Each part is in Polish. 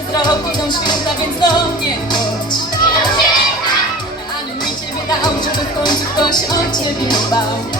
Wszyscy zdrowo pójdą święta, więc do mnie chodź. Ale mi ciebie dał, żeby w końcu ktoś o ciebie dbał.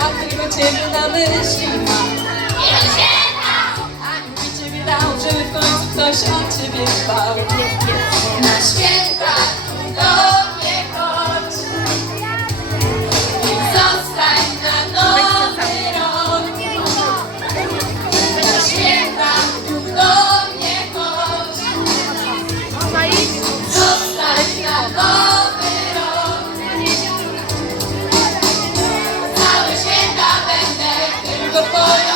wiatr by ciebie na myśli ma Ani by ciebie dał, żeby w końcu ktoś od ciebie dbał. Na świecie Bye.